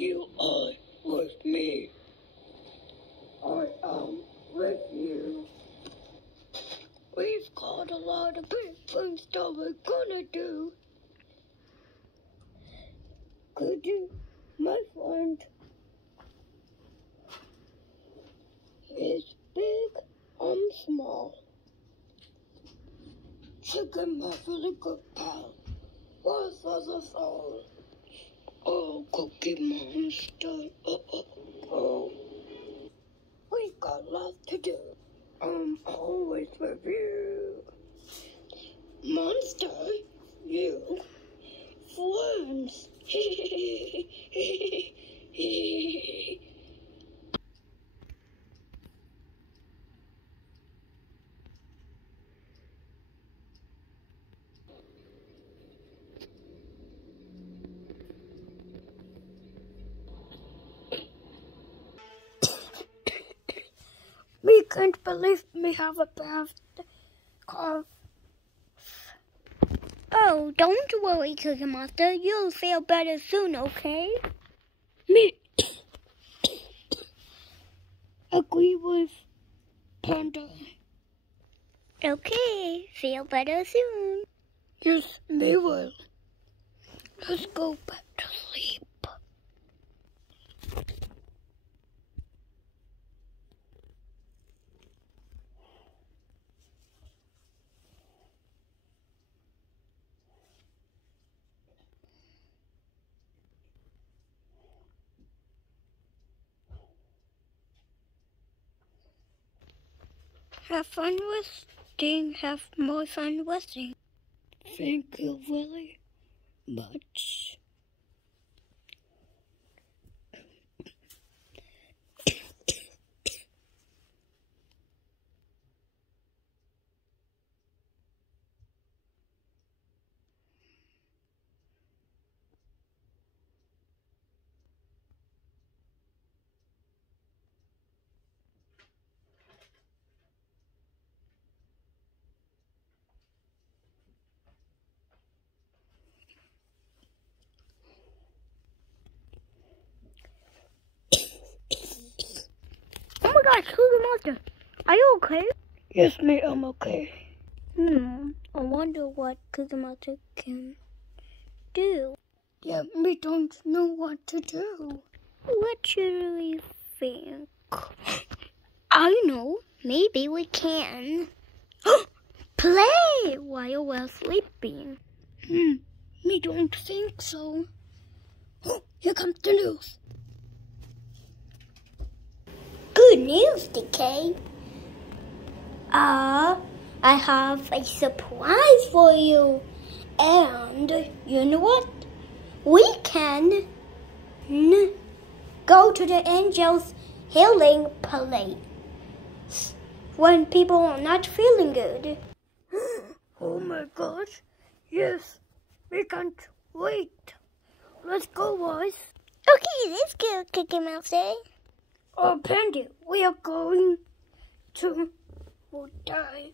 You are with me. I am with you. We've got a lot of big things that we're gonna do. Could you, my friend, is big, I'm small. Chicken, my really good pal. What for the phone? Oh, Cookie Monster. Oh. We got lots to do. I'm always with you. Monster, you. Friends. We can't believe we have a bad cough. Oh, don't worry, Cookie Monster. You'll feel better soon, okay? Me agree with Panda. Okay, feel better soon. Yes, we will. Let's go back to sleep. Have fun resting. Have more fun resting. Thank you very much. Oh my gosh, Cookie Monster. Are you okay? Yes, me, I'm okay. I wonder what Cookie Monster can do. Yeah, we don't know what to do. What should we think? I know. Maybe we can play while we're sleeping. Me don't think so. Here comes the news. Good news, DK. I have a surprise for you. And you know what? We can go to the Angels Healing Place when people are not feeling good. Oh my gosh. Yes, we can't wait. Let's go, boys. Okay, let's go, Cookie Monster. Oh, Pandy, we are going to die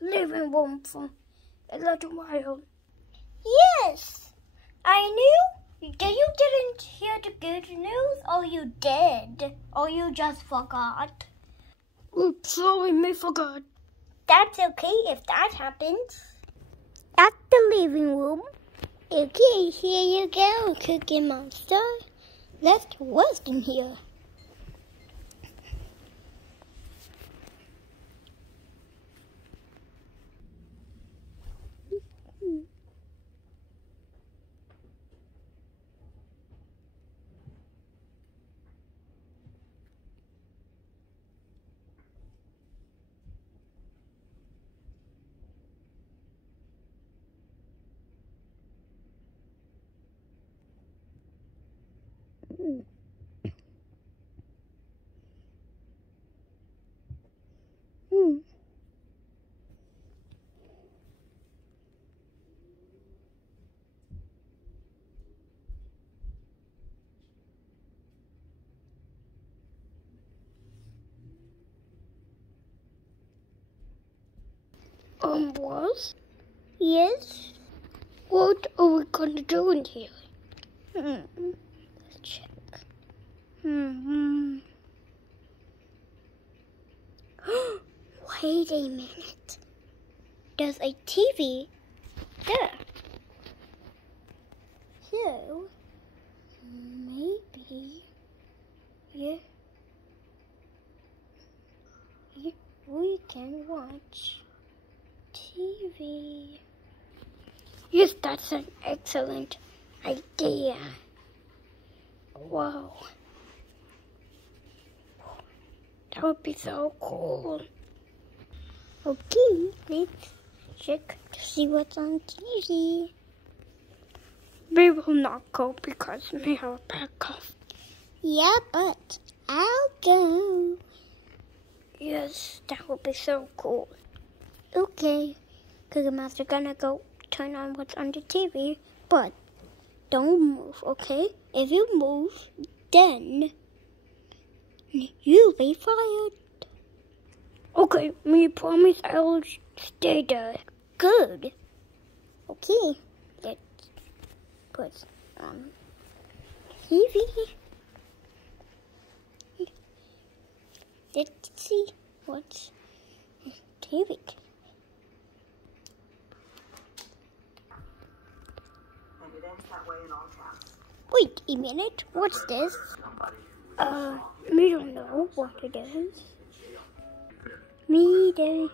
living room for a little while. Yes, I knew. You didn't hear the good news, or you did, or you just forgot. Oops, sorry, me forgot. That's okay if that happens. At the living room. Okay, here you go, Cookie Monster. Let's rest in here. Boss? Yes? What are we gonna do in here? Let's check. Wait a minute. There's a TV there. So, maybe, we can watch TV. Yes, that's an excellent idea. Wow. That would be so cool. Okay, let's check to see what's on TV. We will not go because we have a bad cough. Yeah, but I'll go. Yes, that would be so cool. Okay, Cookie Monster gonna go turn on what's on the TV, but don't move, okay? If you move, then you'll be fired. Okay, me promise I'll stay there. Good. Okay, let's put on TV. Let's see what's on TV. Wait a minute, what's this? We don't know what it is. Me either.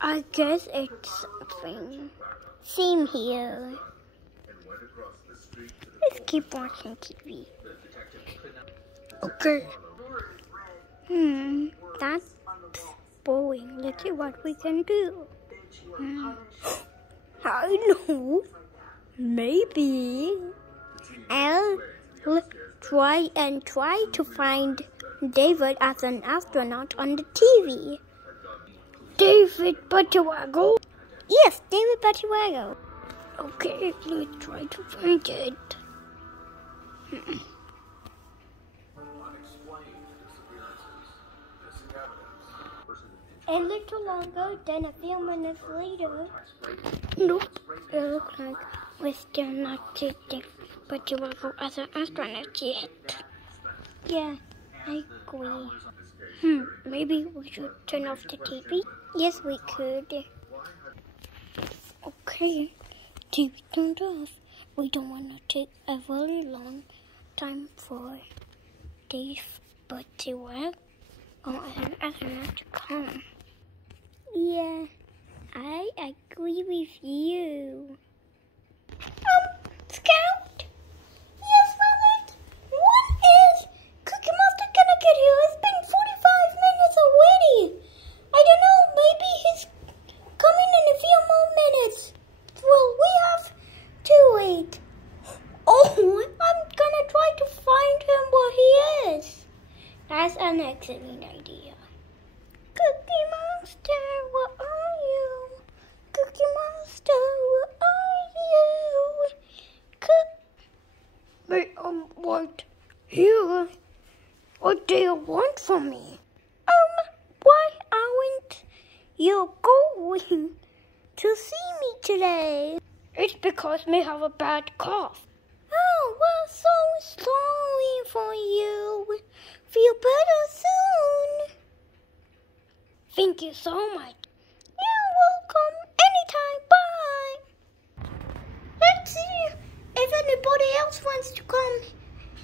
I guess it's something. Same here. Let's keep watching TV. Okay. That's Boring. Let's see what we can do. I know. Maybe I'll try to find David as an astronaut on the TV. David Butterwaggle. Yes, David Butterwaggle. Okay, let's try to find it. A little longer than a few minutes later. Nope, it looks like we're still not taking Butterwaggle as an astronaut yet. Yeah, I agree. Maybe we should turn off the TV. Yes, we could. Okay, TV turned off. We don't want to take a very long time for Dave Butterwaggle as an astronaut to come. Yeah, I agree with you. Scout? Yes, Violet? When is Cookie Monster gonna get here? It's been 45 minutes already. I don't know, maybe he's coming in a few more minutes. Well, we have to wait. Oh, I'm gonna try to find him where he is. That's an excellent idea. Cookie Monster, where are you? Cookie Monster, where are you? Wait, what? Here? What do you want from me? Why aren't you going to see me today? It's because me have a bad cough. Oh, we're so sorry for you. Feel better soon. Thank you so much. You're welcome. Anytime. Bye. Let's see if anybody else wants to come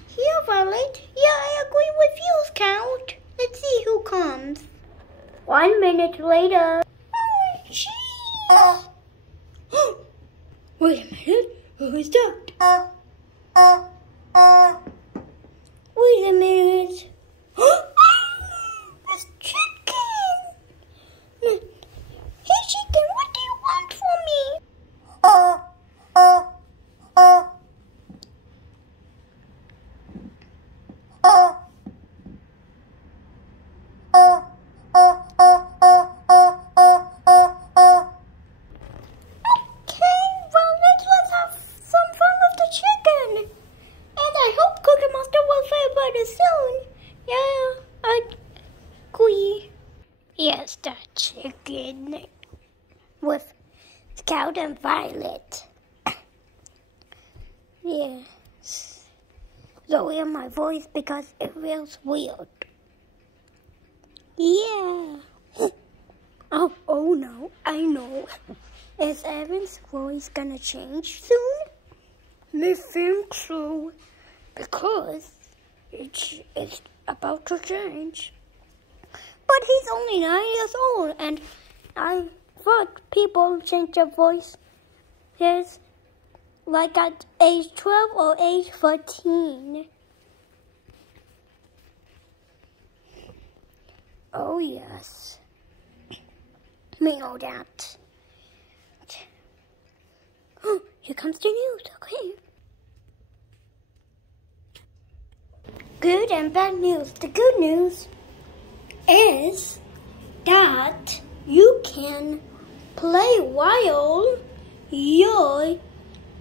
here, Violet. Yeah, I agree with you, Scout. Let's see who comes. 1 minute later. Oh, jeez. Wait a minute. Who is that? Wait a minute. It's Chicken. Hey, Chicken, what do you want from me? Yes, that chicken with Scout and Violet. Yes. Lower my voice because it feels weird. Yeah. Oh no, I know. Is Evan's voice gonna change soon? I think so, because it's about to change. But he's only 9 years old, and I thought people change their voice like at age 12 or age 14. Oh yes, we know that. Oh, here comes the news, okay. Good and bad news. The good news is that you can play while you're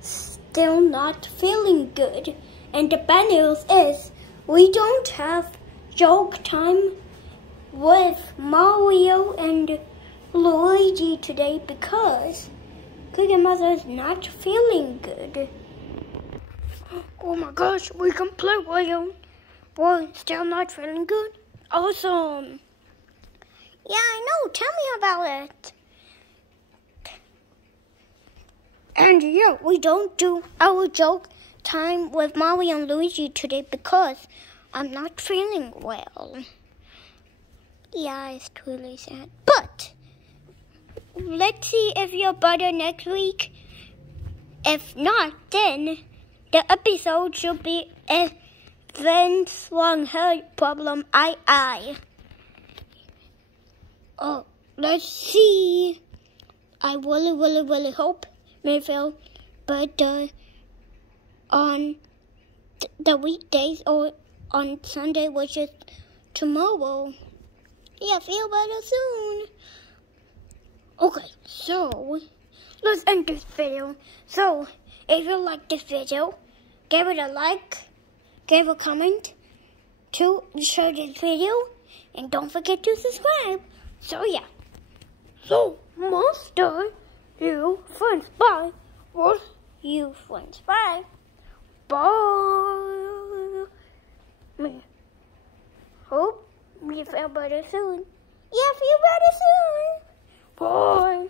still not feeling good. And the bad news is we don't have joke time with Mario and Luigi today because Cookie Mother is not feeling good. Oh my gosh, we can play while we're still not feeling good? Awesome. Yeah, I know. Tell me about it. And yeah, we don't do our joke time with Mario and Luigi today because I'm not feeling well. Yeah, it's truly sad. But let's see if you're better next week. If not, then the episode should be Evan's long hair problem. Oh, let's see. I really hope Mayfield, but on the weekdays or on Sunday, which is tomorrow. Yeah, feel better soon. Okay, so let's end this video. So if you like this video, give it a like, give a comment to share this video, and don't forget to subscribe. So yeah. So Monster, you friends, bye. Or you friends, bye. Bye. Me. Hope you feel better soon. Yeah, feel better soon. Bye.